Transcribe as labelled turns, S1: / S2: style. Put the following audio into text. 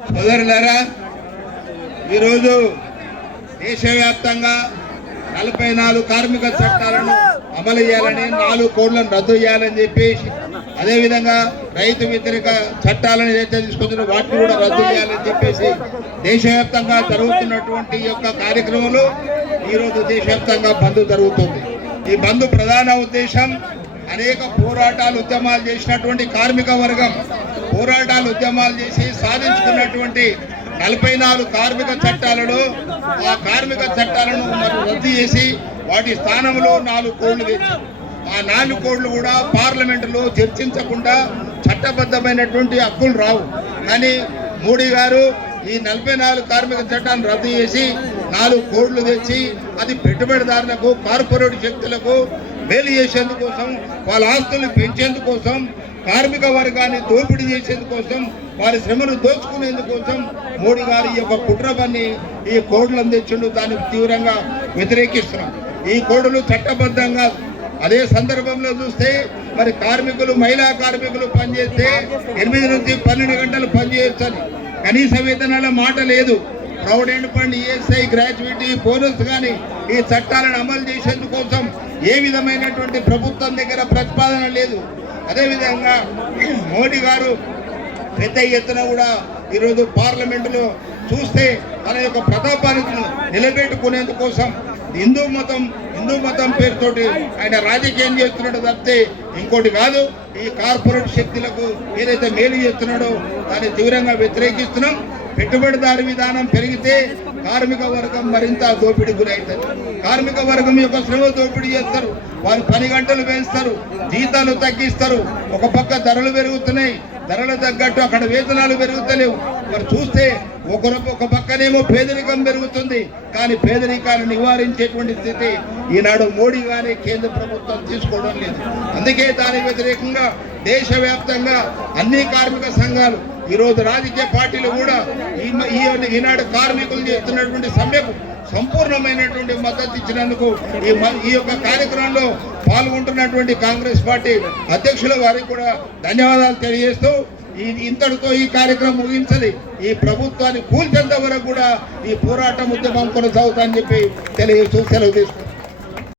S1: సోదరులారా ఈరోజు దేశవ్యాప్తంగా నలభై నాలుగు కార్మిక చట్టాలను అమలు చేయాలని నాలుగు కోడ్లను రద్దు చేయాలని చెప్పేసి అదేవిధంగా రైతు వ్యతిరేక చట్టాలను ఏదైతే తీసుకొచ్చిన వాటిని కూడా రద్దు చేయాలని చెప్పేసి దేశవ్యాప్తంగా జరుగుతున్నటువంటి ఈ యొక్క కార్యక్రమంలో ఈరోజు దేశవ్యాప్తంగా బంద్ జరుగుతుంది. ఈ బంద్ ప్రధాన ఉద్దేశం అనేక పోరాటాలు ఉద్యమాలు చేసినటువంటి కార్మిక వర్గం పోరాటాలు ఉద్యమాలు చేసి సాధించుకున్నటువంటి నలభై నాలుగు కార్మిక చట్టాలను ఆ కార్మిక చట్టాలను మరి రద్దు చేసి వాటి స్థానంలో నాలుగు కోడ్లు తెచ్చి ఆ నాలుగు కోడ్లు కూడా పార్లమెంటులో చర్చించకుండా చట్టబద్ధమైనటువంటి హక్కులు రావు. కానీ మోడీ గారు ఈ నలభై నాలుగు కార్మిక చట్టాన్ని రద్దు చేసి నాలుగు కోడ్లు తెచ్చి అది పెట్టుబడిదారులకు కార్పొరేట్ శక్తులకు మేలు చేసేందుకోసం వాళ్ళ ఆస్తులు పెంచేందుకోసం కార్మిక వర్గాన్ని దోపిడీ చేసేందుకోసం వారి శ్రమను దోచుకునేందుకోసం మోడీ గారు ఈ యొక్క కుట్రపన్ని ఈ కోడ్లను తెచ్చిండు దాన్ని తీవ్రంగా వ్యతిరేకిస్తున్నాం. ఈ కోడలు చట్టబద్ధంగా అదే సందర్భంలో చూస్తే మరి కార్మికులు మహిళా కార్మికులు పనిచేస్తే ఎనిమిది నుంచి పన్నెండు గంటలు పనిచేయొచ్చని. కనీస వేతనాల మాట లేదు. Provident fund ESI gratuity bonus కానీ ఈ చట్టాలను అమలు చేసేందుకోసం ఏ విధమైనటువంటి ప్రభుత్వం దగ్గర ప్రతిపాదన లేదు. అదేవిధంగా మోడీ గారు పెద్ద ఎత్తున కూడా ఈరోజు పార్లమెంటులో చూస్తే తన యొక్క ప్రతాపాన్ని నిలబెట్టుకునేందుకోసం హిందూ మతం హిందూ మతం పేరుతోటి ఆయన రాజకీయం చేస్తున్నట్టు తప్పితే ఇంకోటి కాదు. ఈ కార్పొరేట్ శక్తులకు ఏదైతే మేలు చేస్తున్నాడో దాన్ని తీవ్రంగా వ్యతిరేకిస్తున్నాం. పెట్టుబడిదారు విధానం పెరిగితే కార్మిక వర్గం మరింత దోపిడీ గురవుతుంది కార్మిక వర్గం యొక్క శ్రమ దోపిడీ చేస్తారు. వారు పని గంటలు పెంచుతారు జీతాలు తగ్గిస్తారు. ఒక పక్క ధరలు పెరుగుతున్నాయి. ధరలు తగ్గట్టు అక్కడ వేతనాలు పెరుగుతలేవు. మరి చూస్తే ఒకరు ఒక పక్కనేమో పేదరికం పెరుగుతుంది. కానీ పేదరికాన్ని నివారించేటువంటి స్థితి ఈనాడు మోడీ గారి కేంద్ర ప్రభుత్వం తీసుకోవడం లేదు. అందుకే దానికి వ్యతిరేకంగా దేశవ్యాప్తంగా అన్ని కార్మిక సంఘాలు ఈరోజు రాజకీయ పార్టీలు కూడా ఈ ఈనాడు కార్మికులు చేస్తున్నటువంటి సమ్మెకు సంపూర్ణమైనటువంటి మద్దతు ఇచ్చినందుకు ఈ మ- ఈ యొక్క కార్యక్రమంలో పాల్గొంటున్నటువంటి కాంగ్రెస్ పార్టీ అధ్యక్షుల వారికి కూడా ధన్యవాదాలు తెలియజేస్తూ ఈ ఇంతటితో ఈ కార్యక్రమం ముగించది. ఈ ప్రభుత్వాన్ని కూల్చేంత వరకు కూడా ఈ పోరాటం ఉద్యమం కొనసాగుతా అని చెప్పి తెలియజేస్తూ సెలవు తీసుకుంటాం